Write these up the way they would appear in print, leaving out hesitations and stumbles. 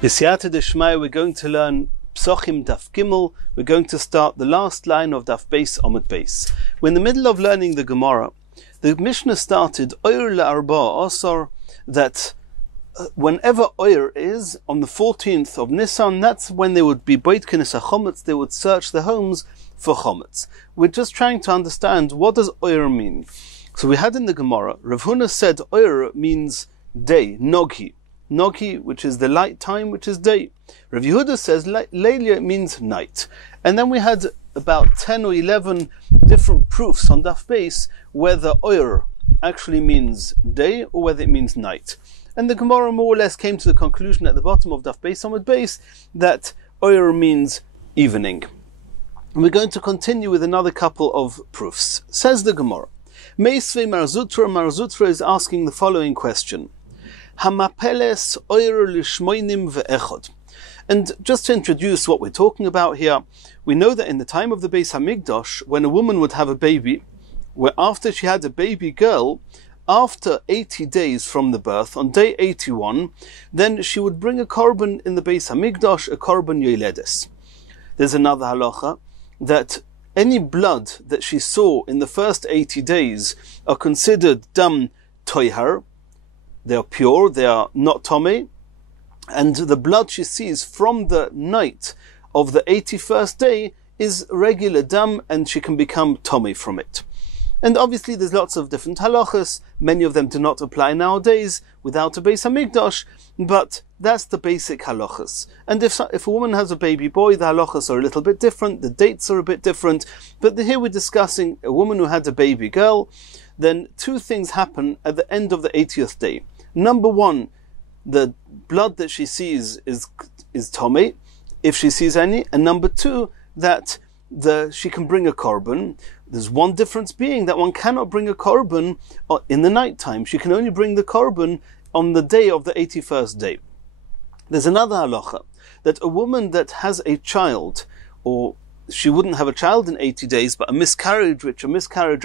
B'siyata d'shmaya, we're going to learn Pesachim Daf Gimel. We're going to start the last line of Daf Beis Amud Beis. We're in the middle of learning the Gemara. The Mishnah started Oyer la'arba asar, that whenever Oyer is on the 14th of Nisan, that's when they would be Beit Knesset Chometz. They would search the homes for Chometz. We're just trying to understand, what does Oyer mean? So we had in the Gemara, Rav Huna said Oyer means day, Noghi. Noghi, which is the light time, which is day. Rav Yehuda says Lelia means night. And then we had about 10 or 11 different proofs on Daf Beis whether Oyer actually means day or whether it means night. And the Gemara more or less came to the conclusion at the bottom of Daf Beis Amud Beis that Oyer means evening. And we're going to continue with another couple of proofs. Says the Gemara, Meisvei Marzutra is asking the following question. Hamapeles Oyer lishmoinim ve'echod. And just to introduce what we're talking about here, we know that in the time of the Beis Hamikdash, when a woman would have a baby, where after she had a baby girl, after 80 days from the birth, on day 81, then she would bring a korban in the Beis Hamikdash, a korban yoledes. There's another halacha that any blood that she saw in the first 80 days are considered dam toihar. They are pure, they are not tomei, and the blood she sees from the night of the 81st day is regular dam, and she can become tomei from it. And obviously there's lots of different halachas. Many of them do not apply nowadays without a Beis Hamikdash, but that's the basic halachas. And if a woman has a baby boy, the halachas are a little bit different, the dates are a bit different, but here we're discussing a woman who had a baby girl. Then two things happen at the end of the 80th day. Number one, the blood that she sees is tomei, if she sees any. And number two, that she can bring a korban. There's one difference being that one cannot bring a korban in the night time. She can only bring the korban on the day of the 81st day. There's another halacha, that a woman that has a child, or she wouldn't have a child in 80 days, but a miscarriage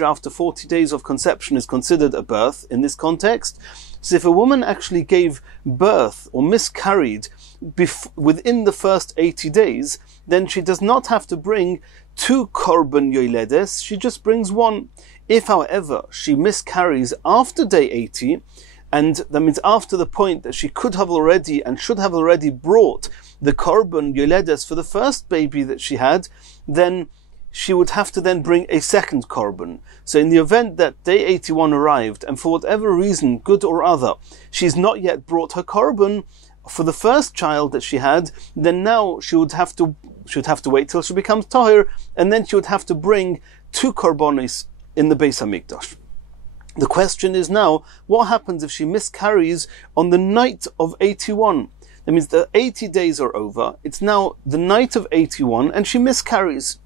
after 40 days of conception is considered a birth in this context. So if a woman actually gave birth or miscarried within the first 80 days, then she does not have to bring 2 korban yoledes, she just brings 1. If, however, she miscarries after day 80, and that means after the point that she could have already and should have already brought the korban yoledes for the first baby that she had, then she would have to then bring a second korban. So in the event that day 81 arrived, and for whatever reason, good or other, she's not yet brought her korban for the first child that she had, then now she would have to wait till she becomes tahir, and then she would have to bring 2 korbanos in the Beis Hamikdash. The question is now, what happens if she miscarries on the night of 81? That means the 80 days are over, it's now the night of 81, and she miscarries.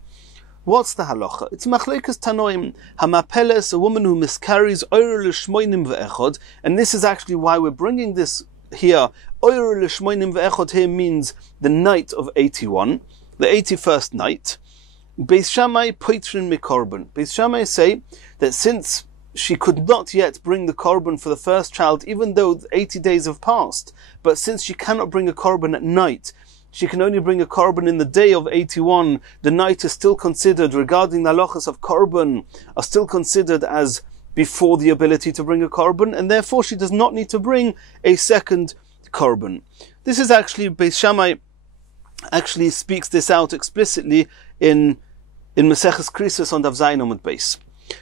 What's the halacha? It's machlekes tanoim. Hamapeles, a woman who miscarries, oyer lishmoinim ve'echod, and this is actually why we're bringing this here. Oyer lishmoinim ve'echod here means the night of 81, the 81st night. Beis Shammai poitrin mikorban. Beis Shammai say that since she could not yet bring the korban for the first child, even though 80 days have passed, but since she cannot bring a korban at night, she can only bring a korban in the day of 81, the night is still considered, regarding the halachas of korban, are still considered as before the ability to bring a korban, and therefore she does not need to bring a second korban. This is actually, Beis Shammai actually speaks this out explicitly in Masechet Krisos on Daf Zayin Amud Beis.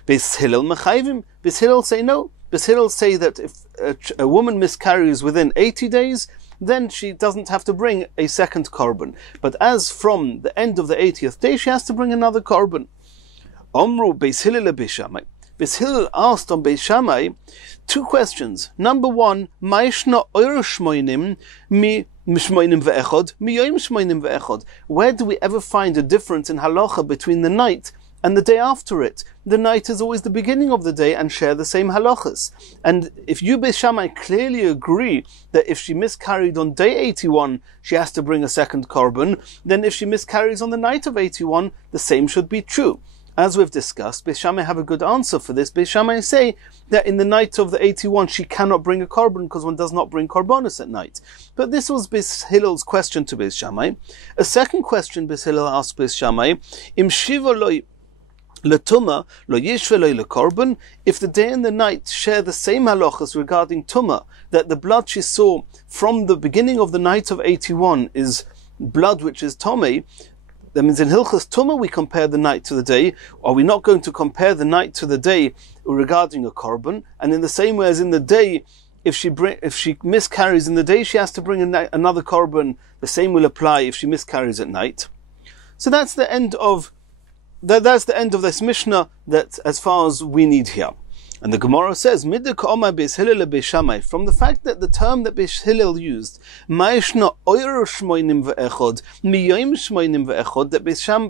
Beis Hillel mechayvim. Beis Hillel say no. Beis Hillel say that if a woman miscarries within 80 days, then she doesn't have to bring a second korban. But as from the end of the 80th day, she has to bring another korban. Omru Beis Hillel Beis Shammai. Beis Hillel asked on Beis Shammai 2 questions. Number 1, Ma'ishna oyer shmoinim mi mishmoinim ve'echod mi yoim shmoinim ve'echod. Where do we ever find a difference in halacha between the night and the day after it? The night is always the beginning of the day and share the same halachas. And if you, Beis Shammai, clearly agree that if she miscarried on day 81, she has to bring a second korban, then if she miscarries on the night of 81, the same should be true. As we've discussed, Beis Shammai have a good answer for this. Beis Shammai say that in the night of the 81 she cannot bring a korban because one does not bring korbanos at night. But this was Beis Hillel's question to Beis Shammai. A second question Beis Hillel asked Beis Shammai, Im shiva loy Latuma lo yishveloi lekorban. If the day and the night share the same halachas regarding tuma, that the blood she saw from the beginning of the night of 81 is blood which is tomei, that means in Hilchas Tuma we compare the night to the day. Are we not going to compare the night to the day regarding a korban? And in the same way as in the day, if she miscarries in the day, she has to bring another korban. The same will apply if she miscarries at night. So that's the end of this Mishnah, that as far as we need here. And the Gemara says, from the fact that the term that Beis Hillel used, that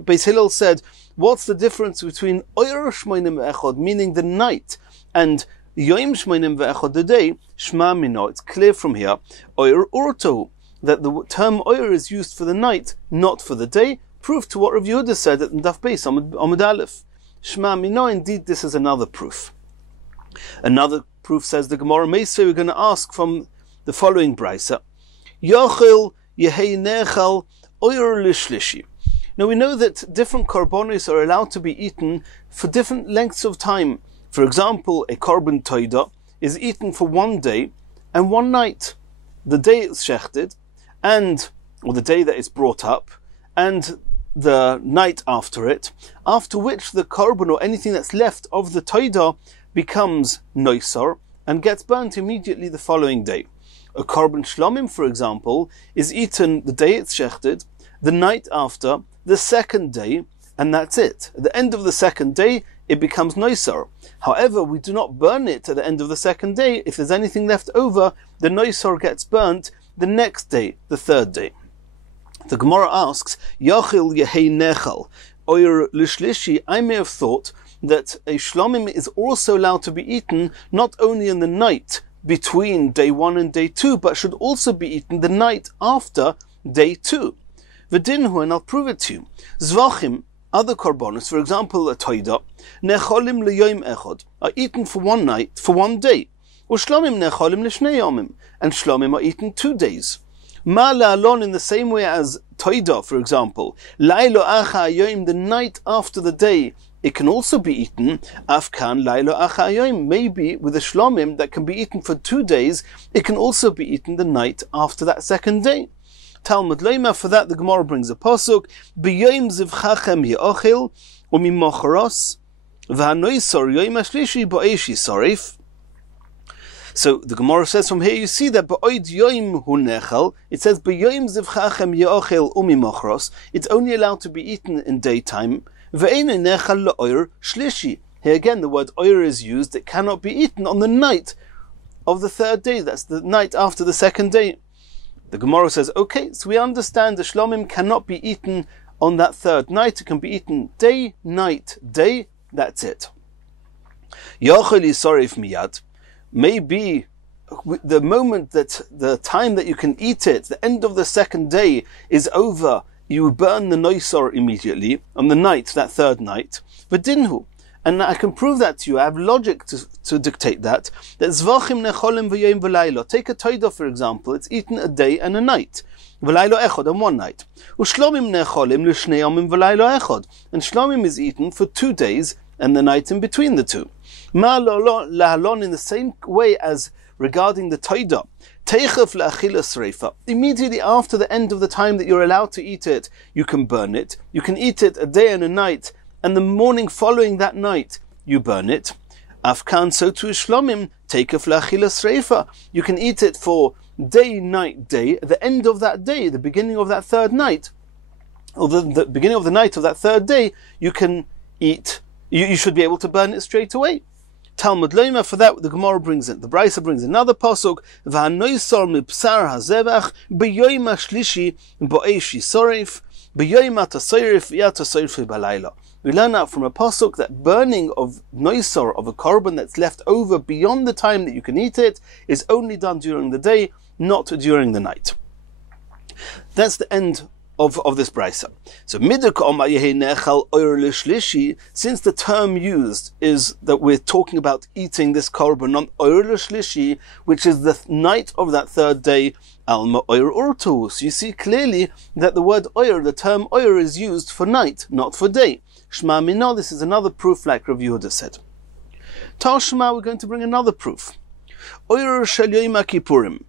Beis Hillel said, what's the difference between Oyer Shmoinim Ve'echod, meaning the night, and Yoim Shmoinim Ve'echod, the day, Shma Mino, it's clear from here, Oyer Urto, that the term Oyer is used for the night, not for the day, proof to what Rav Yehuda said at Daf Beis Amud Aleph. Shma Mino, indeed, this is another proof. Another proof, says the Gemara Meisei, we're going to ask from the following brisa. Yochel Yehei Nechal Oyer Lishlishi. Now we know that different korbanos are allowed to be eaten for different lengths of time. For example, a korban toida is eaten for 1 day and 1 night. The day it's shechted, or the day that it's brought up, and the night after it, after which the korban or anything that's left of the toida becomes noisor and gets burnt immediately the following day. A korban shlomim, for example, is eaten the day it's shechted, the night after, the second day, and that's it. At the end of the second day, it becomes noisor. However, we do not burn it at the end of the second day. If there's anything left over, the noisor gets burnt the next day, the third day. The Gemara asks, Yachil Yehei Nechal Oyer Lishlishi. I may have thought that a shlomim is also allowed to be eaten not only in the night between day 1 and day 2, but should also be eaten the night after day 2. V'dinhu, and I'll prove it to you. Zvachim, other korbanos, for example a toida, necholim leyoim echod, are eaten for 1 night, for 1 day. Ushlomim necholim l'shnei yomim, and shlomim are eaten 2 days. Ma la'alon, in the same way as toida, for example, lailo acha yoim, the night after the day, it can also be eaten. Afkan lailo acha yoim, maybe with a shlomim that can be eaten for 2 days, it can also be eaten the night after that second day. Talmud Leima, for that the Gemara brings a pasuk, b'yoim zivchachem ye'ochil u'mimocharos v'hanoisor yoim hashlishi bo'eshi sorif. So the Gemara says from here, you see that ba'oid yoim hu nechal, it says b'yoim zivchachem ye'ochil u'mimocharos, it's only allowed to be eaten in daytime. Ve'ein nechal la'oyer shlishi. Here again the word oyer is used, it cannot be eaten on the night of the third day, that's the night after the second day. The Gemara says, okay, so we understand the shlomim cannot be eaten on that third night. It can be eaten day, night, day, that's it. Yochel yisorif miyad, maybe the moment that the time that you can eat it, the end of the second day is over, you burn the noisor immediately on the night, that third night. V'dinhu, and I can prove that to you. I have logic to dictate that. That zvachim necholim v'yom v'laylo. Take a toida, for example. It's eaten a day and a night. V'laylo echod, and 1 night. U'shlomim necholim l'shnei yomim v'laylo echod. And shlomim is eaten for 2 days and the night in between the two. Ma lahalon, in the same way as regarding the toida. Teichef la'achilas reifa. Immediately after the end of the time that you're allowed to eat it, you can burn it. You can eat it a day and a night, and the morning following that night, you burn it. Afkan, so to shlomim, teikef la'achilas reifa. You can eat it for day, night, day. At the end of that day, the beginning of that third night, or the beginning of the night of that third day, you can eat. You should be able to burn it straight away. Talmud Leima, for that the Gemara brings it. The Brisa brings another pasuk. V'hanoisor mipsar hazevach b'yoyim hashlishi bo'eshi sorif b'yoyim atasorif yatasorif b'layla. We learn out from a pasuk that burning of noisor, of a korban that's left over beyond the time that you can eat it, is only done during the day, not during the night. That's the end of this brisa. So miduk omar yehi nechal oyer l'shlishi, since the term used is that we're talking about eating this korban on oyer l'shlishi, which is the night of that third day, alma oyer urtu. So you see clearly that the word oyer, the term oyer, is used for night, not for day. Shema minah, this is another proof like Rav Yehuda said. Tashma, we're going to bring another proof. Oyer shel Yom Kippurim.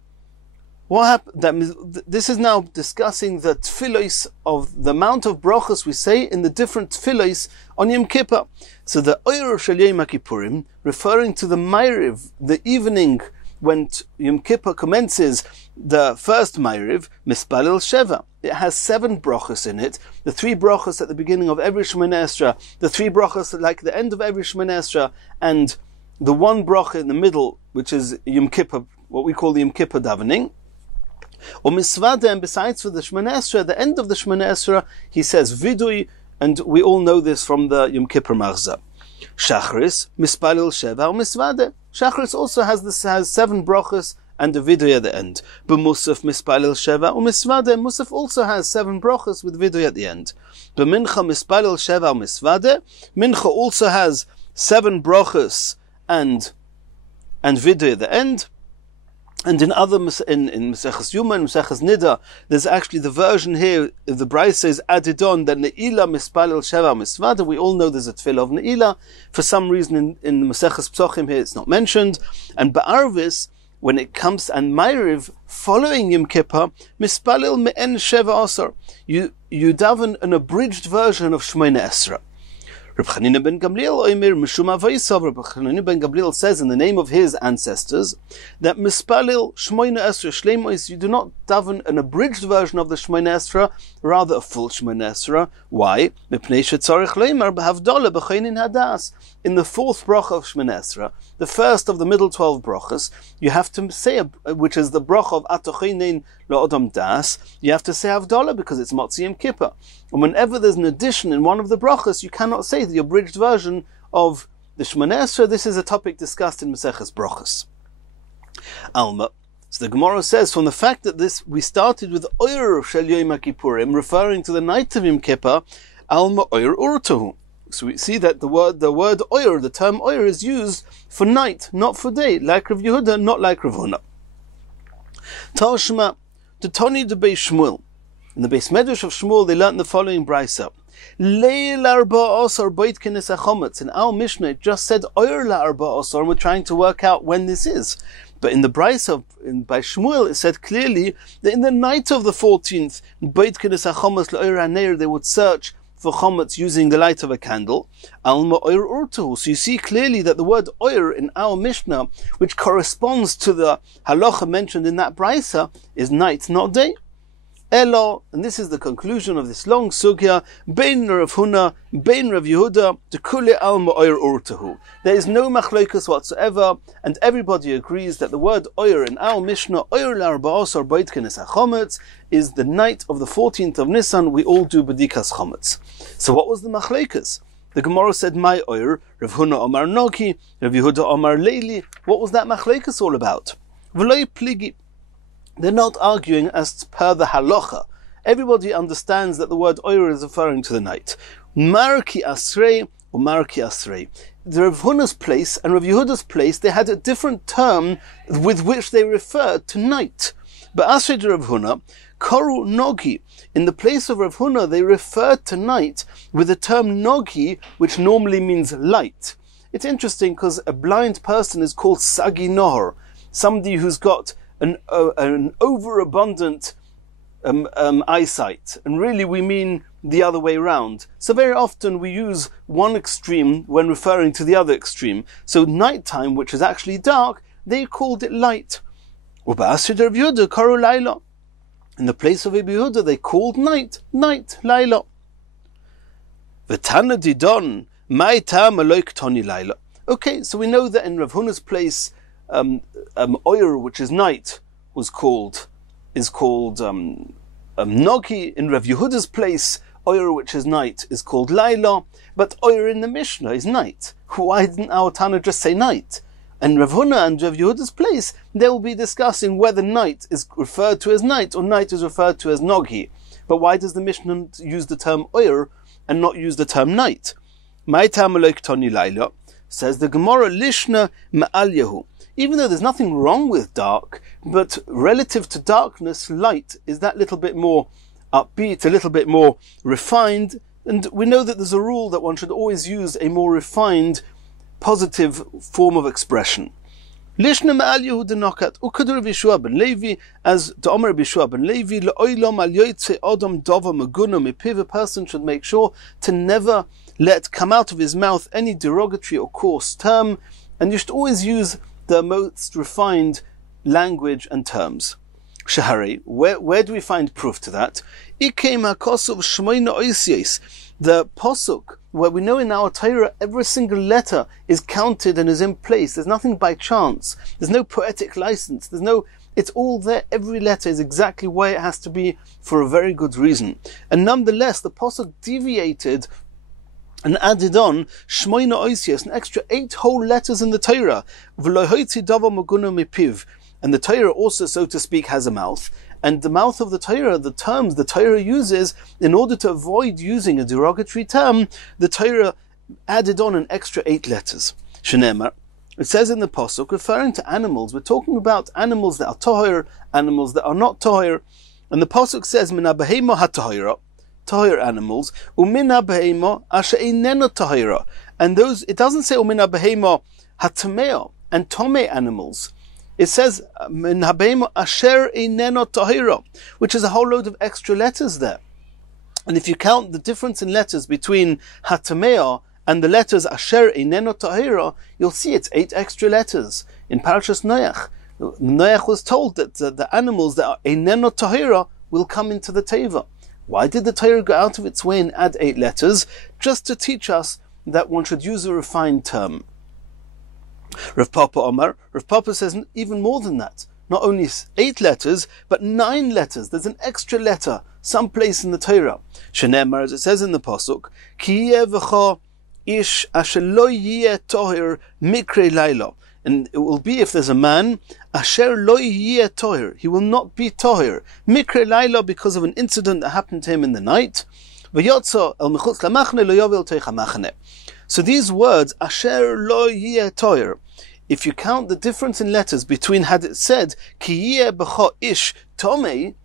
What happened? This is now discussing the tefillos of the amount of brachos we say in the different tefillos on Yom Kippur. So the Oyer Shel Yom Kippurim, referring to the Ma'ariv, the evening when Yom Kippur commences, the first Ma'ariv, Mispalel Sheva. It has 7 brachos in it. The 3 brachos at the beginning of every Shemoneh Esrei, the 3 brachos like the end of every Shemoneh Esrei, and the 1 bracha in the middle, which is Yom Kippur, what we call the Yom Kippur davening. Or misvade, and besides for the Shemoneh Esrei, at the end of the Shemoneh Esrei, he says vidui, and we all know this from the Yom Kippur Marzah. Shachris, mispalil sheva, or misvade. Shachris also has 7 brachos and a vidui at the end. But Musaf mispalil sheva, or misvade. Musaf also has 7 brachos with vidui at the end. But Mincha mispalil sheva, or misvade. Mincha also has 7 brachos and vidui at the end. And in other, in Masechet Yuma and Masechet Nida, there's actually the version here, the Brisa is added on, that Ne'ilah mispalil sheva misvada. We all know there's a tefillah of Ne'ilah. For some reason in Masechet Pesachim here it's not mentioned. And Ba'arvis, when it comes, and Ma'ariv, following Yom Kippur, mispalil me'en sheva asar. You daven an abridged version of Shemoneh Esrei. Rabbi Chanina ben Gamliel says in the name of his ancestors that mispalil Shemoneh Esrei shleimos, you do not daven an abridged version of the Shemoneh Esrei, rather a full Shemoneh Esrei. Why? In the 4th bracha of Shemoneh Esrei, the first of the middle 12 brachas, you have to say, which is the bracha of Atochein La'odam Das, you have to say Havdalah because it's Motzi Yom Kippur. And whenever there's an addition in one of the brachas, you cannot say the abridged version of the Shemoneh Esrei. This is a topic discussed in Maseches Brachos. Alma. So the Gemara says, from the fact that we started with Oyer Shel Yom Kippurim, referring to the night of Yom Kippur, Alma Oyer Urtahu. So we see that the word Oyer, the term Oyer, is used for night, not for day, like Rav Yehuda, not like Rav Huna. Tashma, the Toni de Beis Shmuel. In the Beis Medrash of Shmuel, they learnt the following brisa. Leil arba asar beit kenes achometz. In our Mishnah, it just said Oyer la arba asar, and we're trying to work out when this is. But in the brisa by Shmuel, it said clearly that in the night of the 14th, beit kenes achometz la Oyer haneir, they would search for chometz using the light of a candle. Alma oyer urtu. So you see clearly that the word oyer in our Mishnah, which corresponds to the halacha mentioned in that brisa, is night, not day. Elo, and this is the conclusion of this long sugya, bein Rav Huna, bein Rav Yehuda, dekule alma oyer urtahu. There is no machlokas whatsoever, and everybody agrees that the word oyer in our Mishnah, oyer la'arba'os or beit kenes hachometz, is the night of the 14th of Nisan. We all do bedikas chometz. So what was the machlokas? The Gemara said, my oyer, Rav Huna omar noki, Rav Yehuda omar leili. What was that machlokas all about? V'loi pligi. They're not arguing as per the halacha. Everybody understands that the word oyer is referring to the night. Marki asrei or marki asrei. The Rav Huna's place and Rav Yehuda's place, they had a different term with which they referred to night. But asrei to Rav Huna, koru nogi. In the place of Rav Huna, they referred to night with the term nogi, which normally means light. It's interesting because a blind person is called sagi nohor, somebody who's got an overabundant eyesight, and really we mean the other way round. So very often we use one extreme when referring to the other extreme. So nighttime, which is actually dark, they called it light. In the place of Rabbi Yehuda, they called night, laila. Okay, so we know that in Rav Huna's place, oyer, which is night, is called nogi. In Rav Yehuda's place, oyer, which is night, is called laila. But oyer in the Mishnah is night. Why didn't our Tana just say night? And Rav Huna and Rav Yehuda's place, they will be discussing whether night is referred to as night or night is referred to as nogi. But why does the Mishnah use the term oyer and not use the term night? Says the Gemara, Lishna ma'al Yehu. Even though there's nothing wrong with dark, but relative to darkness, light is that little bit more upbeat, a little bit more refined, and we know that there's a rule that one should always use a more refined, positive form of expression. Lishna ma'al Yehu denokat ukadur Rabbi Yehoshua ben Levi, as the Omer Rabbi Yehoshua ben Levi, le'olam al yoytze odom dova maguna mipiv. A person should make sure to never let come out of his mouth any derogatory or coarse term, and you should always use the most refined language and terms. Shahari, where do we find proof to that? The Posuk, where we know in our Torah every single letter is counted and is in place. There's nothing by chance. There's no poetic license. It's all there. Every letter is exactly where it has to be for a very good reason. And nonetheless, the Posuk deviated and added on Shmoina Oisios, an extra 8 whole letters in the Torah. And the Torah also, so to speak, has a mouth. And the mouth of the Torah, the terms the Torah uses, in order to avoid using a derogatory term, the Torah added on an extra 8 letters. Shenemar, it says in the Pasuk, referring to animals, we're talking about animals that are tohir, animals that are not tohir. And the Pasuk says, Min ha-behema ha-tohira, tahir animals, umina behema asher eineno tahira, and those, it doesn't say umina behema hatamea and tome animals. It says min behema asher eineno tahira, which is a whole load of extra letters there. And if you count the difference in letters between hatamea and the letters asher eineno tahira, you'll see it's 8 extra letters. In Parashas Noach, Noach was told that the animals that are eineno tahira will come into the teva. Why did the Torah go out of its way and add 8 letters? Just to teach us that one should use a refined term. Rav Papa Omar, Rav Papa says even more than that. Not only 8 letters, but 9 letters. There's an extra letter someplace in the Torah. Shenemar, as it says in the Pasuk, Ki v'cha ish asher lo yeh tohir mikre laila. And it will be if there's a man, asher lo yeh tohir, he will not be tohir. Mikre laila, because of an incident that happened to him in the night. V'yotza el mechutz lamachne lo yovel teicha machne. So these words, asher lo yeh tohir, if you count the difference in letters between had it said, ki yeh b'cha ish tomei,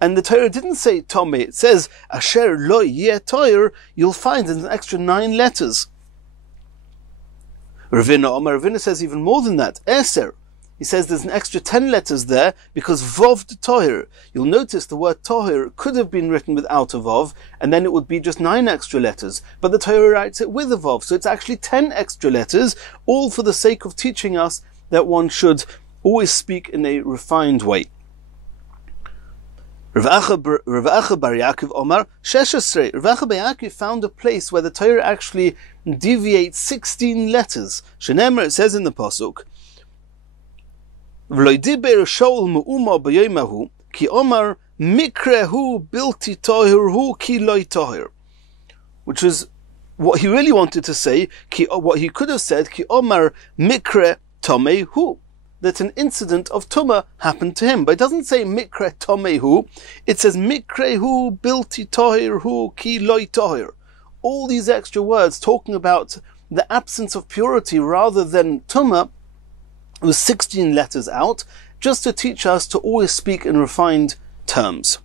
and the Torah didn't say tomei, it says, asher lo yeh tohir, you'll find there's an extra 9 letters. Ravina says even more than that. Eser, he says there's an extra 10 letters there because Vov de Tohir. You'll notice the word Tohir could have been written without a Vov, and then it would be just 9 extra letters. But the Torah writes it with a Vov, so it's actually 10 extra letters, all for the sake of teaching us that one should always speak in a refined way. Rav Acha bar Yaakov Omar, Sheshesrei. Rav Acha bar Yaakov found a place where the Torah actually deviates 16 letters. Shenemar, it says in the Pasuk, V'lo diber Shaul me'uma b'yomahu, ki Omar mikrehu bilti tohirhu ki loy tohir. Which is what he really wanted to say, what he could have said, ki Omar mikre tomehu, that an incident of Tumah happened to him. But it doesn't say Mikre Tomehu, it says Mikrehu Bilti Tohirhu Ki Loi Tohir. All these extra words talking about the absence of purity rather than Tumah, with 16 letters out, just to teach us to always speak in refined terms.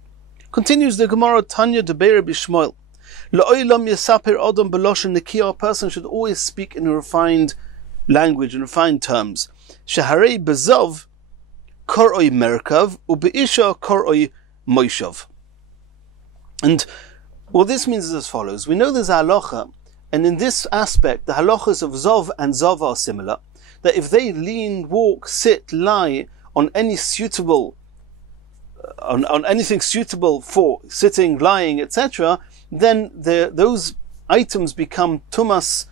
Continues the Gemara, Tanya de Be'er Bishmoil. La'olam Yesaper Odom Beloshen Nekiah, a person should always speak in a refined language, in refined terms. Shaharei bezov koroi merkav ubeisha koroi moishav. And what this means is as follows. We know there's a halacha, and in this aspect the halachas of zov and zov are similar, that if they lean, walk, sit, lie on any suitable on anything suitable for sitting, lying, etc., then those items become tumas.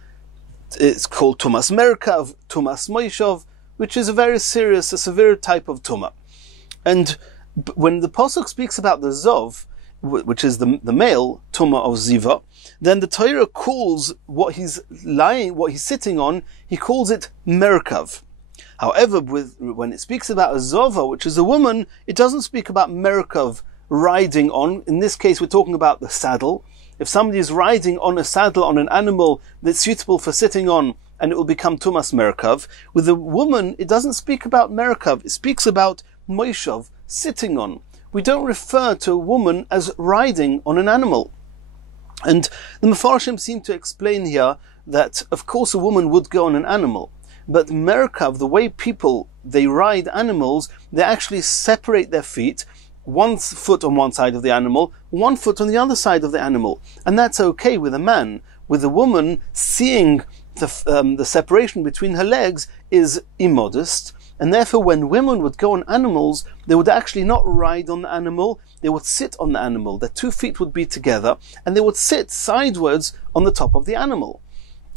It's called tumas merkav, tumas moishav, which is a severe type of tumah. And when the Pasuk speaks about the zov, which is the male tumah of ziva, then the Torah calls what he's lying, what he's sitting on, he calls it merkav. However, when it speaks about a zova, which is a woman, it doesn't speak about merkav riding on. In this case, we're talking about the saddle. If somebody is riding on a saddle on an animal that's suitable for sitting on, and it will become tumas merkav. With a woman, it doesn't speak about merkav. It speaks about moishav, sitting on. We don't refer to a woman as riding on an animal. And the Mefarshim seem to explain here that, of course, a woman would go on an animal, but merkav, the way people, they ride animals, they actually separate their feet, one foot on one side of the animal, one foot on the other side of the animal. And that's okay with a man. With a woman, seeing the separation between her legs is immodest. And therefore, when women would go on animals, they would actually not ride on the animal, they would sit on the animal. Their 2 feet would be together, and they would sit sideways on the top of the animal.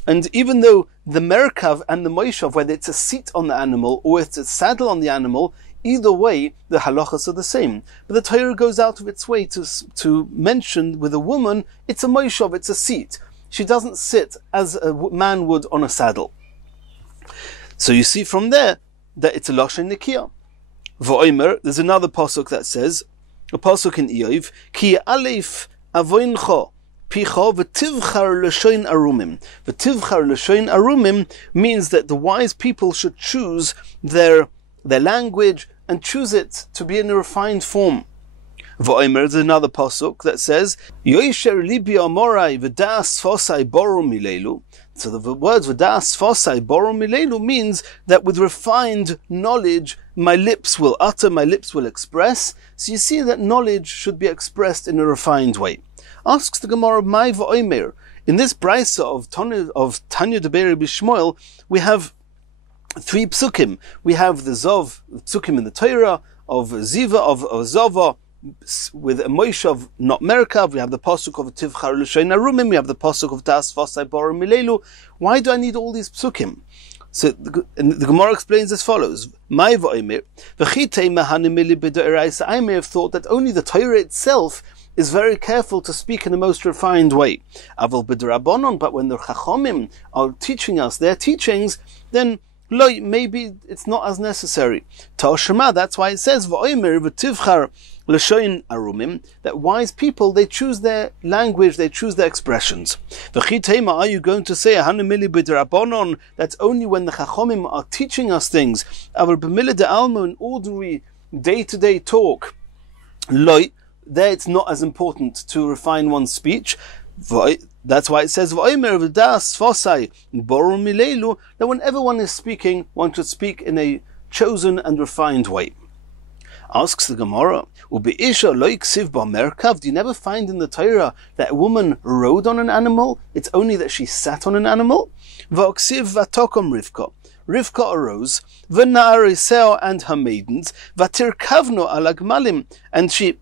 And even though the merkav and the moishav, whether it's a seat on the animal or it's a saddle on the animal, either way, the halachas are the same. But the Torah goes out of its way to mention with a woman, it's a moishav, it's a seat. She doesn't sit as a man would on a saddle. So you see from there that it's a lashon nikiyah. V'oimer, there's another pasuk that says, a pasuk in Iyov, ki alef avoincha picha v'tivchar l'shoin arumim. V'tivchar l'shoin arumim means that the wise people should choose their language and choose it to be in a refined form. V'oimer, there's another pasuk that says, Yoisher libi amorai v'das fosai boru milelu. So the words v'das fosai boru milelu means that with refined knowledge, my lips will utter, my lips will express. So you see that knowledge should be expressed in a refined way. Asks the Gemara, my v'oimer. In this brisa of Tanya Deberi Bishmoel, we have 3 psukim. We have the Zov, psukim in the Torah, of Ziva, of Zova, with a moishav, not merkav. We have the pasuk of tivchar l'shoin arumim. We have the pasuk of das vasai boru milelu. Why do I need all these psukim? So the Gemara explains as follows: I may have thought that only the Torah itself is very careful to speak in the most refined way. But when the Chachamim are teaching us their teachings, then maybe it's not as necessary. That's why it says that wise people, they choose their language, they choose their expressions. Are you going to say that's only when the Chachamim are teaching us things? In ordinary day-to-day talk, there it's not as important to refine one's speech. That's why it says that whenever one is speaking, one should speak in a chosen and refined way. Asks the Gemara, do you never find in the Torah that a woman rode on an animal? It's only that she sat on an animal. Rivka arose, and her maidens, and she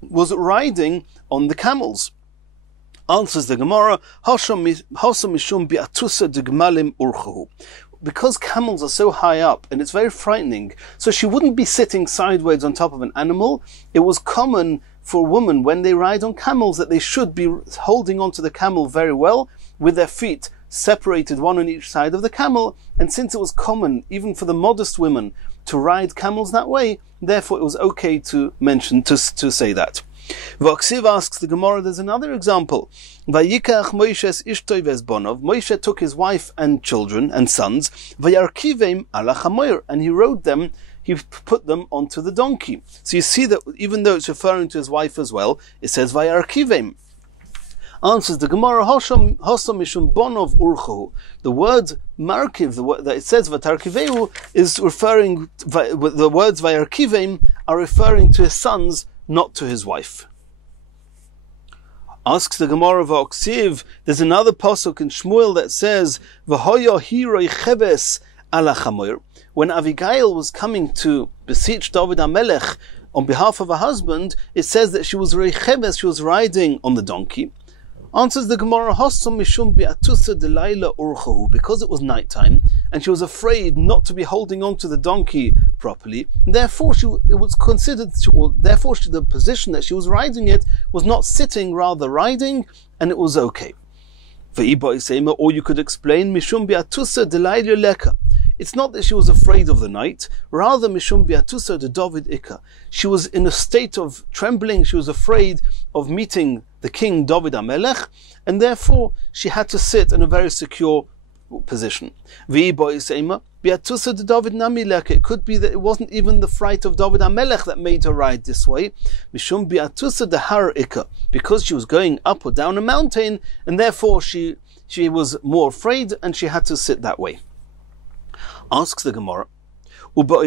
was riding on the camels. Answers the Gemara, because camels are so high up and it's very frightening, so she wouldn't be sitting sideways on top of an animal. It was common for a woman when they ride on camels that they should be holding onto the camel very well with their feet separated, one on each side of the camel. And since it was common even for the modest women to ride camels that way, therefore it was okay to mention, to say that. V'aksiv asks the Gemara, there's another example. Vayikach Moshe took his wife and children and sons, vayarkivim ala chamoir, and he rode them, he put them onto the donkey. So you see that even though it's referring to his wife as well, it says vayarkivim. Answers the Gemara, Hosham mishum bonov urchu. The word markiv, the word that it says vatarkiveu, is referring, the words vayarkivim are referring to his sons, not to his wife. Asks the Gemara V'oksiv, there's another pasuk in Shmuel that says, V'hoya hiroi cheves ala chamoir. When Abigail was coming to beseech David HaMelech on behalf of her husband, it says that she was reicheves, she was riding on the donkey. Answers the Gemara, because it was nighttime and she was afraid not to be holding on to the donkey properly. Therefore, the position that she was riding it was not sitting, rather riding, and it was okay. Or you could explain, it's not that she was afraid of the night, rather mishum biatusa de David Ika. She was in a state of trembling, she was afraid of meeting the king David HaMelech, and therefore she had to sit in a very secure position. It could be that it wasn't even the fright of David HaMelech that made her ride this way, mishum biatusa de har Ika, because she was going up or down a mountain, and therefore she was more afraid and she had to sit that way. Asks the Gemara, so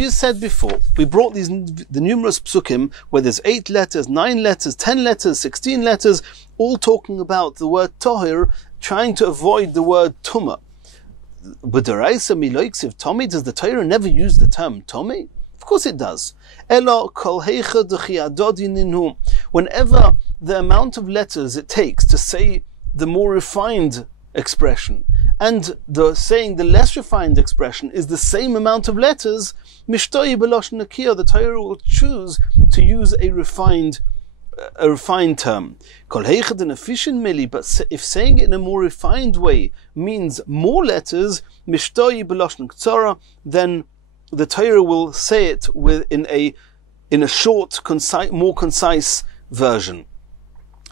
you said before, we brought the numerous psukim where there's 8 letters, 9 letters, 10 letters, 16 letters, all talking about the word tohir, trying to avoid the word tumah. But does the Torah never use the term tomei? Of course it does. Whenever the amount of letters it takes to say the more refined expression and saying the less refined expression is the same amount of letters, the Torah will choose to use a refined term. But if saying it in a more refined way means more letters, then the Torah will say it in a short, concise, more concise version.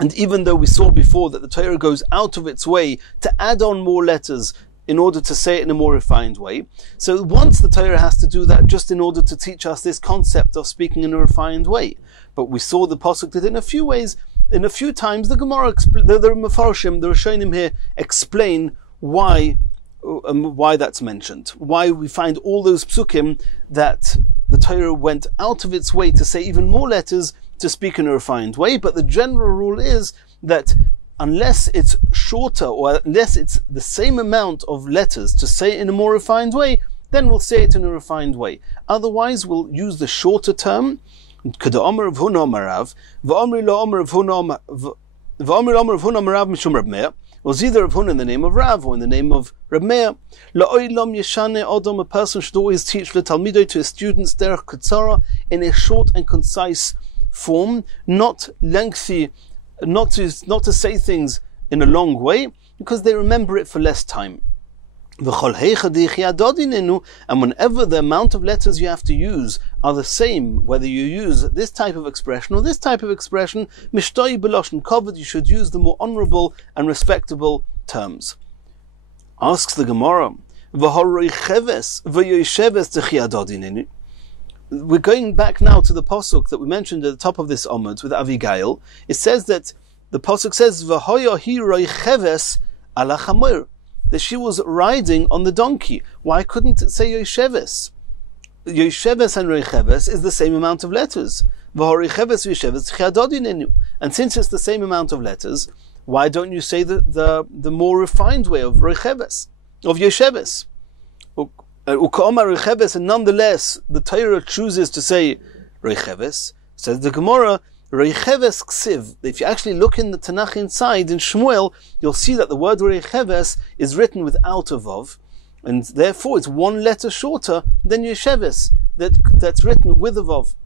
And even though we saw before that the Torah goes out of its way to add on more letters in order to say it in a more refined way, so once the Torah has to do that just in order to teach us this concept of speaking in a refined way. But we saw the Pasuk did it in a few ways, in a few times. The Gemara, the Mefarshim, the Rishonim here explain why that's mentioned. Why we find all those psukim that the Torah went out of its way to say even more letters to speak in a refined way. But the general rule is that unless it's shorter or unless it's the same amount of letters to say it in a more refined way, then we'll say it in a refined way. Otherwise, we'll use the shorter term. K'da'omer of Huna Marav, v'omri lo'omer of Huna Marav mishum Reb Meir, was either of Huna in the name of Rav or in the name of Reb Meir. La'olam yeshane odom, a person should always teach l'talmidoi, to his students, derech katzara, in a short and concise form, not lengthy, not to say things in a long way, because they remember it for less time. And whenever the amount of letters you have to use are the same, whether you use this type of expression or this type of expression, mishtoi b'loshen kavod, you should use the more honorable and respectable terms. Asks the Gemara, we're going back now to the pasuk that we mentioned at the top of this Amud with Avigail. It says that the pasuk says v'hoya hi roicheves ala chamor, that she was riding on the donkey. Why couldn't it say Yosheves? Yosheves and Reicheves is the same amount of letters. And since it's the same amount of letters, why don't you say the more refined way of Reicheves, of Yosheves? And nonetheless, the Torah chooses to say Reicheves. Says the Gemara, Reicheves ksiv. If you actually look in the Tanakh inside, in Shmuel, you'll see that the word Reicheves is written without a vav, and therefore it's one letter shorter than Yesheves, that's written with a vav,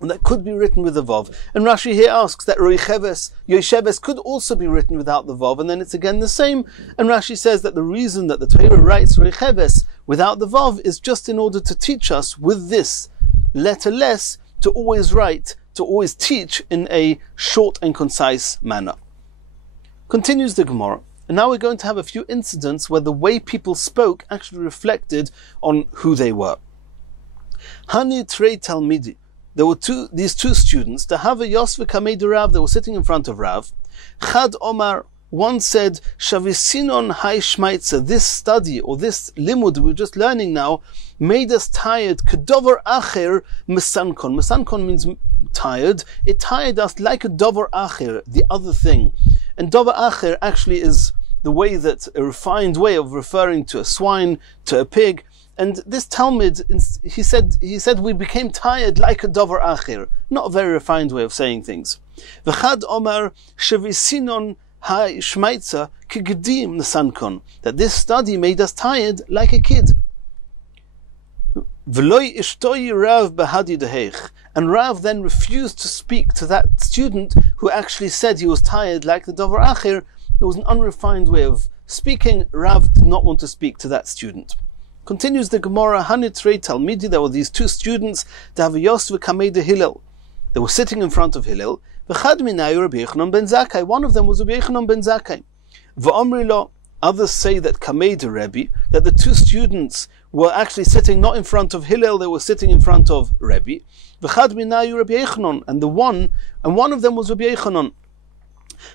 and that could be written with a vav. And Rashi here asks that Reicheves, Yesheves could also be written without the vav, and then it's again the same. And Rashi says that the reason that the Torah writes Reicheves without the vav is just in order to teach us with this letter less to always write, to always teach in a short and concise manner. Continues the Gemara, and now we're going to have a few incidents where the way people spoke actually reflected on who they were. Hani Trei Talmidi, there were these two students, Tahava Yosva Kamei Rav, they were sitting in front of Rav. Chad Omar, one said, Shavisinon Hai Shmaitza, this study or this limud we're just learning now made us tired. Kedover Acher Mesankon. Mesankon means tired. It tired us like a dover acher, the other thing. And dover acher actually is the way that a refined way of referring to a swine, to a pig. And this Talmud, he said we became tired like a dover acher. Not a very refined way of saying things. V'chad Omar Shavisinon Hai Shmaitza Kigedim Nesankon, that this study made us tired like a kid. V'loi ishtoi Rav behadi deheich, and Rav then refused to speak to that student who actually said he was tired like the Dover Acher. It was an unrefined way of speaking, Rav did not want to speak to that student. Continues the Gemara, Hanitrei Talmidi, there were these two students, Daf Yomi Shiur Hillel. They were sitting in front of Hillel. V'chad minai Rabbi Yochanan ben Zakkai. One of them was Rabbi Yochanan ben Zakkai. V'omri lo, others say that Kamei Rebbe, that the two students were actually sitting not in front of Hillel, they were sitting in front of Rabbi. V'chad minai Rabbi Yochanan, and one of them was Rabbi Yochanan.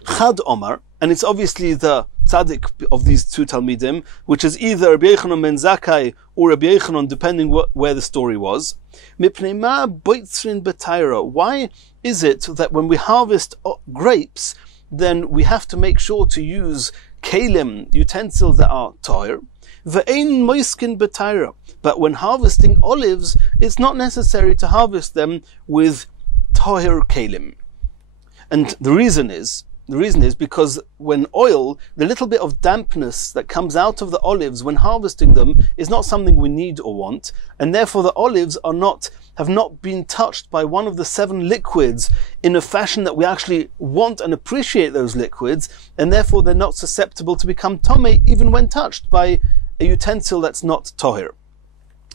Chad Omar, and it's obviously the tzaddik of these two Talmidim, which is either Rabbi Yochanan ben Zakkai or Rabbi Yochanan, depending where the story was. Mipnei ma boitzrin b'tayra. Why is it that when we harvest grapes, then we have to make sure to use kelim, utensils that are toir? Ve'ein moiskin b'tayra. But when harvesting olives, it's not necessary to harvest them with toir kelim. And the reason is because when oil, the little bit of dampness that comes out of the olives when harvesting them is not something we need or want, and therefore the olives have not been touched by one of the 7 liquids in a fashion that we actually want and appreciate those liquids, and therefore they're not susceptible to become tomei even when touched by a utensil that's not tohir.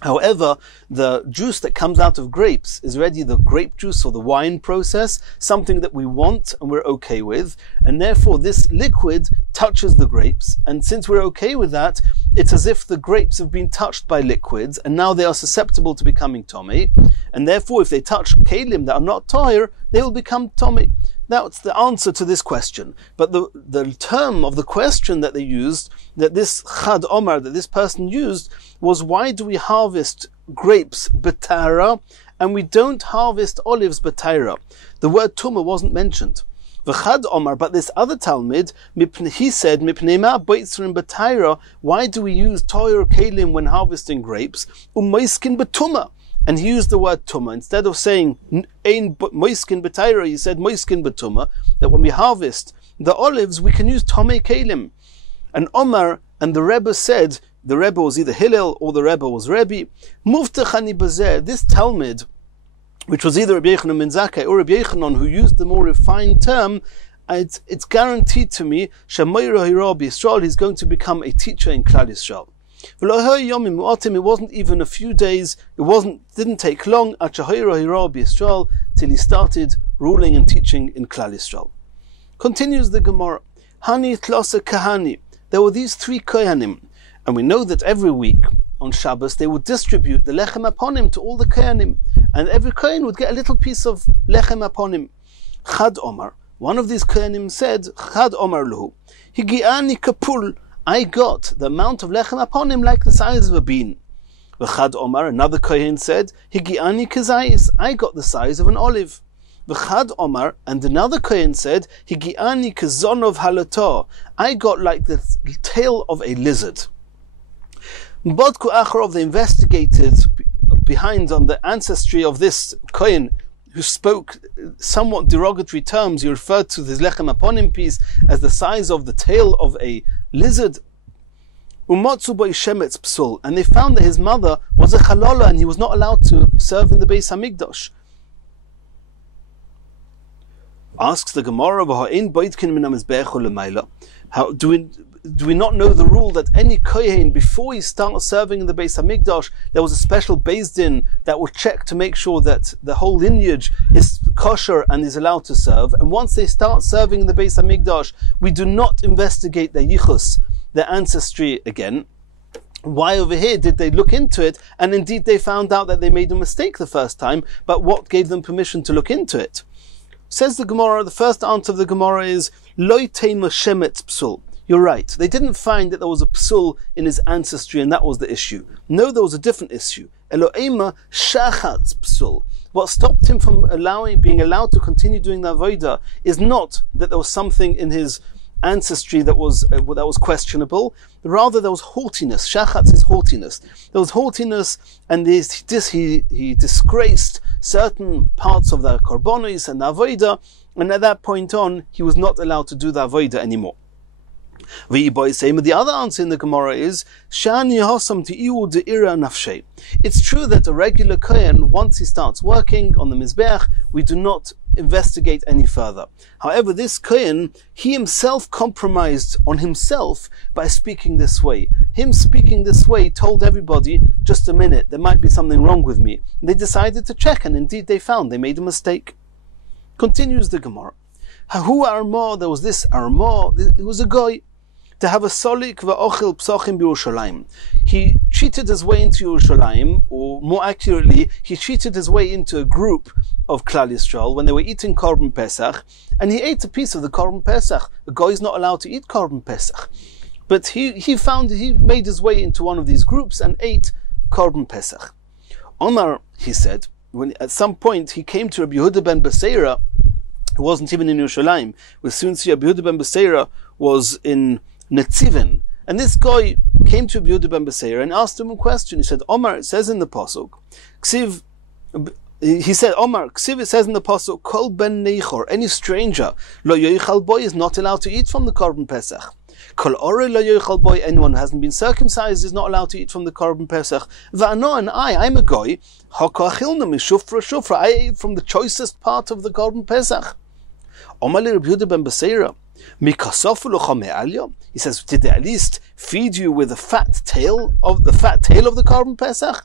However, the juice that comes out of grapes is already the grape juice or the wine process, something that we want and we're okay with, and therefore this liquid touches the grapes, and since we're okay with that, it's as if the grapes have been touched by liquids, and now they are susceptible to becoming tomei, and therefore if they touch kelim that are not tohir, they will become tomei. That's the answer to this question. But the term of the question that they used, that this Chad Omar, that this person used, was why do we harvest grapes betara and we don't harvest olives betara? The word tumah wasn't mentioned. V'chad Omar, but this other Talmud, he said, Mipnei ma boitzrin betara, why do we use toyer kelim when harvesting grapes? U'moiskin betumah. And he used the word tumah. Instead of saying ein moiskin b'tayra, he said moiskin b'tumah, that when we harvest the olives, we can use tomei kelim. And Omar and the Rebbe said, the Rebbe was either Hillel or the Rebbe was Rabbi, Muftachani bazeh, this Talmud, which was either Rabbi Yochanan ben Zakkai or Rabbi Yochanan, who used the more refined term, it's guaranteed to me, Shamayra Hira B'Yisrael, he's going to become a teacher in Klal Yisrael. It wasn't even a few days, didn't take long, till he started ruling and teaching in Klal Yisrael. Continues the Gemara, Hani Tlasa Kahani. There were these 3 Kohanim, and we know that every week on Shabbos they would distribute the Lechem Aponim to all the Kohanim, and every Kohen would get a little piece of Lechem Aponim. Chad Omar, one of these Kohanim said, Chad Omar Luhu, Higiani Kapul, I got the amount of lechem upon him like the size of a bean. V'chad Omar, another Kohen said, Higiani kazayis, I got the size of an olive. V'chad Omar, and another Kohen said, Higiani kazonov halator, I got like the tail of a lizard. Bodku Acharov, they investigated behind on the ancestry of this Kohen who spoke somewhat derogatory terms. He referred to his lechem upon him piece as the size of the tail of a lizard. Umatzu bo shemetz psul, and they found that his mother was a chalola and he was not allowed to serve in the Beis Hamikdash. Asks the Gemara, how do we not know the rule that any kohen, before he starts serving in the Beis Hamikdash, there was a special Beis Din that will check to make sure that the whole lineage is kosher and is allowed to serve, and once they start serving in the Beis Hamikdash, we do not investigate their yichus, their ancestry again. Why over here did they look into it, and indeed they found out that they made a mistake the first time, but what gave them permission to look into it? Says the Gemara, the first answer of the Gemara is, Loi teima shemetz psul. You're right. They didn't find that there was a psul in his ancestry and that was the issue. No, there was a different issue. Elo'ema shachatz psul. What stopped him from being allowed to continue doing the avodah is not that there was something in his ancestry that was questionable. Rather, there was haughtiness. Shachatz is haughtiness. There was haughtiness, and he disgraced certain parts of the korbanos and the avodah, and at that point on, he was not allowed to do the avodah anymore. The other answer in the Gemara is, it's true that a regular Kohen, once he starts working on the Mizbeach, we do not investigate any further. However, this Kohen, he himself compromised on himself by speaking this way. Him speaking this way told everybody, just a minute, there might be something wrong with me. And they decided to check, and indeed they found they made a mistake. Continues the Gemara. Hahu Arma, there was this Arma, it was a guy, to have a solik va'ochel Pesachim b'Yerushalayim. He cheated his way into Yerushalayim, or more accurately, he cheated his way into a group of Klal Yisrael when they were eating Korban Pesach, and he ate a piece of the Korban Pesach. A guy is not allowed to eat Korban Pesach. But he made his way into one of these groups and ate Korban Pesach. Omar, he said, when at some point he came to Rabbi Yehuda ben Beseira, who wasn't even in Yerushalayim. We'll soon see Rabbi Yehuda ben Beseira was in Netziven. And this guy came to Rabbi Yehuda ben Beseira and asked him a question. He said, Omar, it says in the Pasuk, Ksiv, he said, Omar, Ksiv, it says in the Pasuk, Kol ben neichor, any stranger, lo yoichal boy, is not allowed to eat from the Korban Pesach. Kol ore lo yoichal boy, anyone who hasn't been circumcised is not allowed to eat from the Korban Pesach. Va'ano, and I'm a guy, haka achilna mishufra shufra, I ate from the choicest part of the Korban Pesach. Omar li Rabbi Yehuda ben Beseira, he says, did they at least feed you with the fat tail of the Korban Pesach?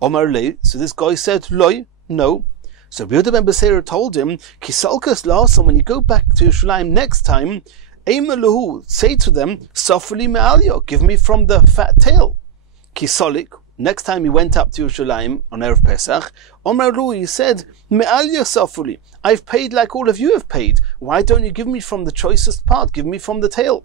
Omar le, so this guy said, Loi, no. So Rabbi Yehuda ben Beseira told him, Kisalkas lasan, when you go back to Yerushalayim next time, Eimalahu, say to them, Safuli me'alyo, give me from the fat tail. Kisalik, next time he went up to Yerushalayim on Erev Pesach, Omar Lu, he said, Me'alya Safuli, I've paid like all of you have paid. Why don't you give me from the choicest part? Give me from the tail.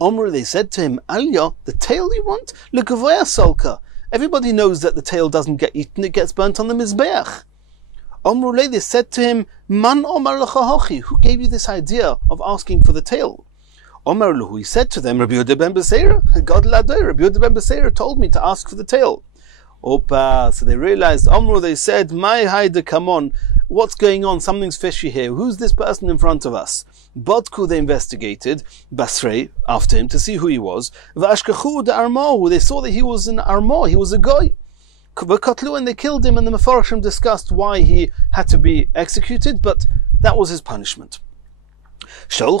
Omar, they said to him, Alya, the tail you want? L'gavoya solka. Everybody knows that the tail doesn't get eaten, it gets burnt on the Mizbeach. Omar, they said to him, Man Omar l'chahochi, who gave you this idea of asking for the tail? Omar Luhu, he said to them, Rabbi Yehuda ben Beseira, God Ladoy, Rabbi Yehuda ben Beseira told me to ask for the tail. Opa, so they realized, Omru, they said, My haida, come on, what's going on? Something's fishy here. Who's this person in front of us? Bodku, they investigated, Basrei, after him, to see who he was. V'ashkachu de Armahu, they saw that he was an Armah, he was a guy. V'katlu, and they killed him, and the Mefarshim discussed why he had to be executed, but that was his punishment. So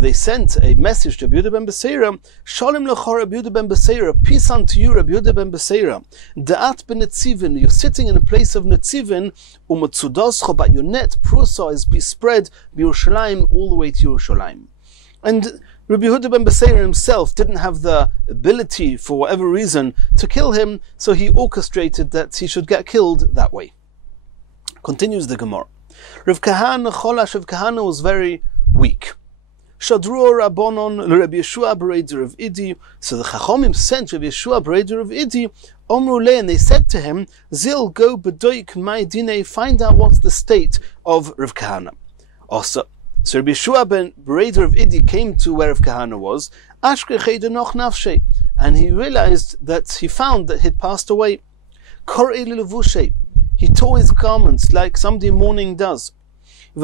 they sent a message to Rabbi Yehuda ben Beseira, Shalom lecha Rabbi Yehuda ben Beseira, peace unto you, Rabbi Yehuda ben Beseira. Da'at ben Netzivin, you're sitting in a place of Netzivin, u'matzudascha, but your net, prusa, is be spread, Yerushalayim, all the way to Yerushalayim. And Rabbi Yehuda ben Beseira himself didn't have the ability, for whatever reason, to kill him, so he orchestrated that he should get killed that way. Continues the Gemara. Rav Kahana Cholash, Rav Kahana was very weak. Shadru Rabbonon Rabbi Yeshua Bereider of Idi. So the Chachomim sent Rabbi Yeshua Bereider of Idi, Omrule, and they said to him, Zil, go bedoik my dine, find out what's the state of Rav Kahana. Also, so Rabbi Yeshua ben Bereider of Idi came to where Rav Kahana was, Ashkechei noch nafshe, and he realized that he found that he'd passed away. Kor'ei lelevushe, he tore his garments like somebody in mourning does. He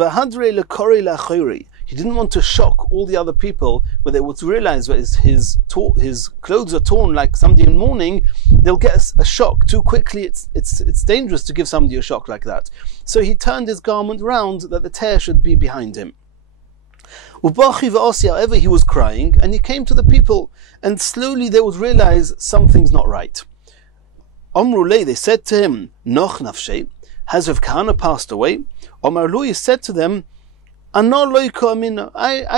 didn't want to shock all the other people, where they would realize that his clothes are torn like somebody in mourning. They'll get a shock too quickly. It's dangerous to give somebody a shock like that. So he turned his garment round that the tear should be behind him. However, he was crying, and he came to the people, and slowly they would realize something's not right. Omrulei, they said to him, Noch nafshe, has Rav Kahana passed away? Omar Lui said to them, I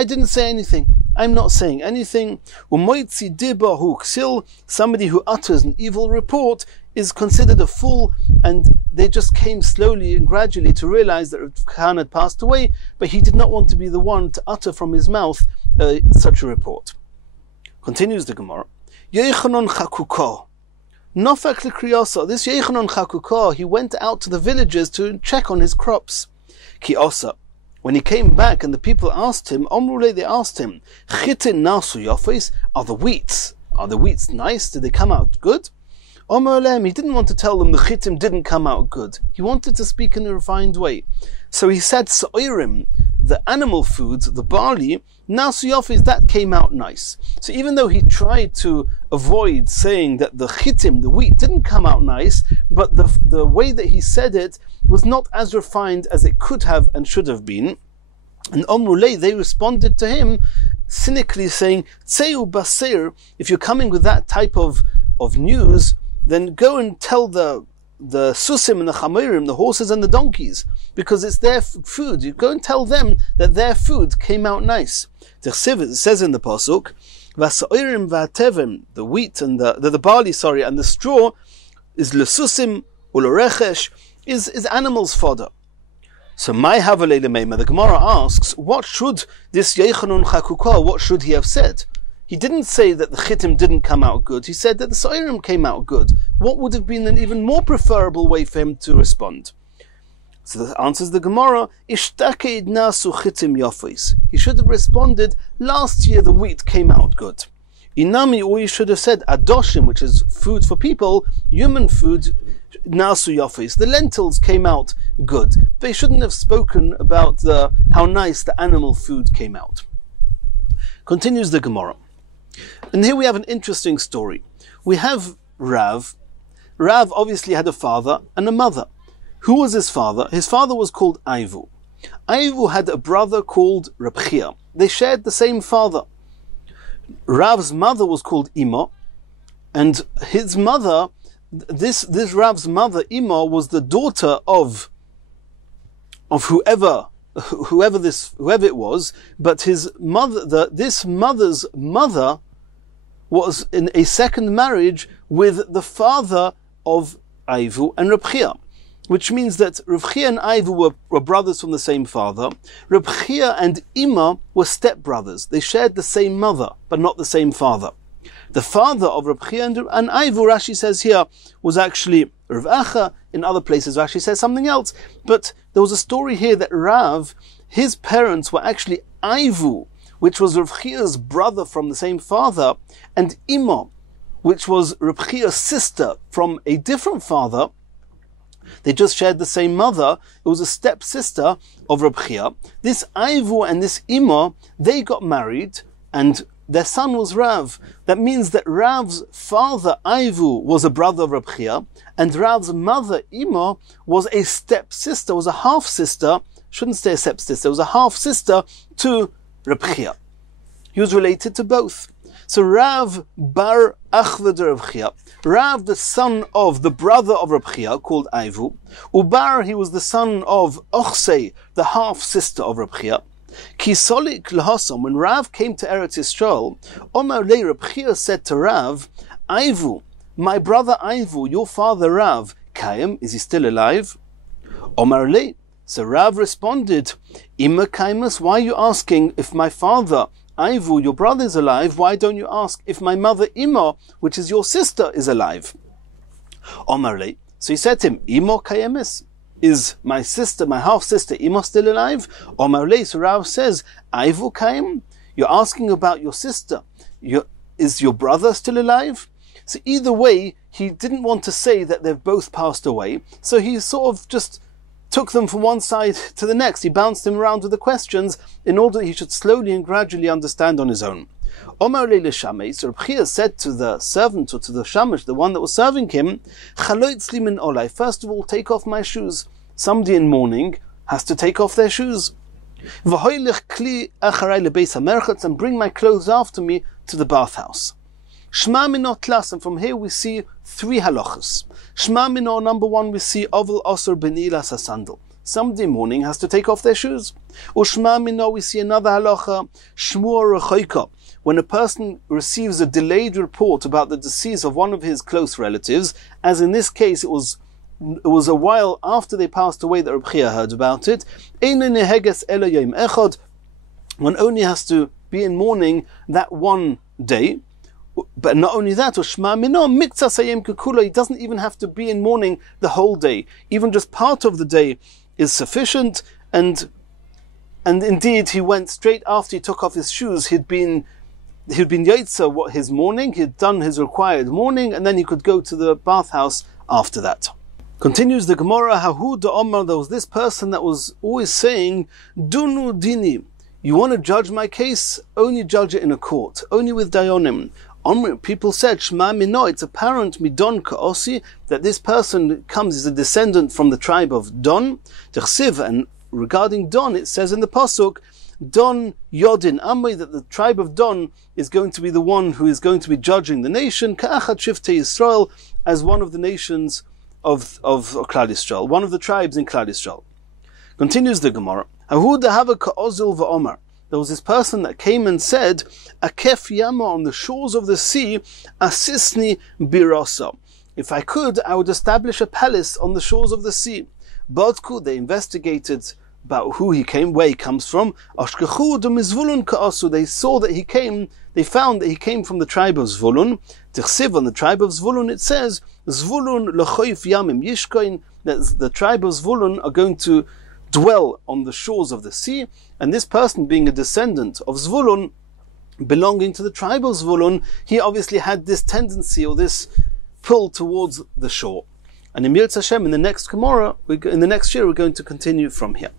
didn't say anything. I'm not saying anything. Somebody who utters an evil report is considered a fool, and they just came slowly and gradually to realize that Rav Kahana had passed away, but he did not want to be the one to utter from his mouth such a report. Continues the Gemara. Yechanon chakuko. Nofak l'kriyasa. This Yechanon chakuko, he went out to the villages to check on his crops. Ki osa. When he came back and the people asked him, Omrule, they asked him, Chitin nasu yofis, are the wheats nice? Did they come out good? Omrulem, he didn't want to tell them the chitim didn't come out good. He wanted to speak in a refined way. So he said, Sa'irim, the animal foods, the barley, Nasu Yofis, that came out nice. So even though he tried to avoid saying that the chitim, the wheat, didn't come out nice, but the way that he said it was not as refined as it could have and should have been. And Omrulei, they responded to him cynically saying, Tseu Basir, if you're coming with that type of news, then go and tell the susim and the chamirim, the horses and the donkeys, because it's their food. You go and tell them that their food came out nice. It says in the pasuk, Vasairim va'tevim, the wheat and the barley, and the straw is lesusim ulorechesh, is animals' fodder. So my havalei lemeima, the Gemara asks, what should this Yechanun Chakukah, what should he have said? He didn't say that the chitim didn't come out good. He said that the sa'irim came out good. What would have been an even more preferable way for him to respond? So that answers the Gemara, Ishtakeid nasu chitim yafis. He should have responded, last year the wheat came out good. Inami, or he should have said, adoshim, which is food for people, human food, nasu yafis. The lentils came out good. They shouldn't have spoken about how nice the animal food came out. Continues the Gemara. And here we have an interesting story. We have Rav. Rav obviously had a father and a mother. Who was his father? His father was called Aivu. Aivu had a brother called Rabbi. They shared the same father. Rav's mother was called Ima, and his mother, this Rav's mother, Ima, was the daughter of whoever it was, but his mother, this mother's mother, was in a second marriage with the father of Aivu and Reb Chia, which means that Reb Chia and Aivu were brothers from the same father. Reb Chia and Ima were stepbrothers. They shared the same mother, but not the same father. The father of Reb Chia and Aivu, Rashi says here, was actually Rav Acha. In other places, Rashi says something else. But there was a story here that Rav, his parents were actually Aivu, which was Reb Chia's brother from the same father, and Ima, which was Reb Chia's sister from a different father. They just shared the same mother. It was a stepsister of Reb Chia. This Aivu and this Ima, they got married, and their son was Rav. That means that Rav's father, Aivu, was a brother of Reb Chia, and Rav's mother, Ima, was a stepsister, was a half-sister, shouldn't say a stepsister, was a half-sister to Reb Chia. He was related to both. So Rav bar Achved Reb Chia, Rav the son of the brother of Reb Chia, called Aivu, Ubar, he was the son of Ochsei, the half-sister of Reb Chia. Kisolik Lahasom, when Rav came to Eretz Yisrael, Omar Le Reb Chia said to Rav, Aivu, my brother Aivu, your father Rav, Kayim, is he still alive? Omar Le. So Rav responded, Ima Kaimus, why are you asking if my father Aivu, your brother, is alive? Why don't you ask if my mother Ima, which is your sister, is alive? Omar Le. So he said to him, Ima Kayemis, is my sister, my half-sister Ima still alive? Omar Le. So Rav says, Aivu Kayim, you're asking about your sister. Is your brother still alive? So either way, he didn't want to say that they've both passed away, so he sort of just took them from one side to the next. He bounced him around with the questions in order that he should slowly and gradually understand on his own. Omar Le Shamei, so Reb Chia said to the servant, or to the shamish, the one that was serving him, Chaloitzli min olai, first of all, take off my shoes. Somebody in mourning has to take off their shoes. V'hoylech kli acharai lebeis hamerchatz, and bring my clothes after me to the bathhouse. Shma mino tlas, and from here we see three halachas. Shma mino, number one, we see oval osur benilas sandal. Somebody in mourning has to take off their shoes. Ushma mino, we see another halacha, shmur rechoika. When a person receives a delayed report about the decease of one of his close relatives, as in this case it was a while after they passed away that Reb Chia heard about it, one only has to be in mourning that one day. But not only that, he doesn't even have to be in mourning the whole day. Even just part of the day is sufficient, and indeed he went straight after he took off his shoes. He'd been yotza his mourning, he'd done his required mourning, and then he could go to the bathhouse after that. Continues the Gemara, Hahu da Omar, there was this person that was always saying, Dunu dini, You want to judge my case? Only judge it in a court, only with dayonim. People said, Shema Mino, it's apparent midon ka'osi, that this person comes as a descendant from the tribe of Don. And regarding Don, it says in the pasuk, Don Yodin Amri, that the tribe of Don is going to be the one who is going to be judging the nation, Ka'achat Shiftei Yisrael, as one of the nations of Klal Yisrael, one of the tribes in Klal Yisrael. Continues the Gemara. Ahu dahava ka'ozil va'omar. There was this person that came and said, Akef yama, on the shores of the sea, asisni birasa. If I could, I would establish a palace on the shores of the sea. Badku, they investigated about who he came, where he comes from. Ashkechu demizvulun ka'asu. They saw that he came, they found that he came from the tribe of Zvulun. Tichsiv, on the tribe of Zvulun, it says, Zvulun lechoif yamim yishkoin, that the tribe of Zvulun are going to dwell on the shores of the sea, and this person, being a descendant of Zvulun, belonging to the tribe of Zvulun, he obviously had this tendency or this pull towards the shore. And in Yitzchok Hashem, in the next Gemara, in the next year, we're going to continue from here.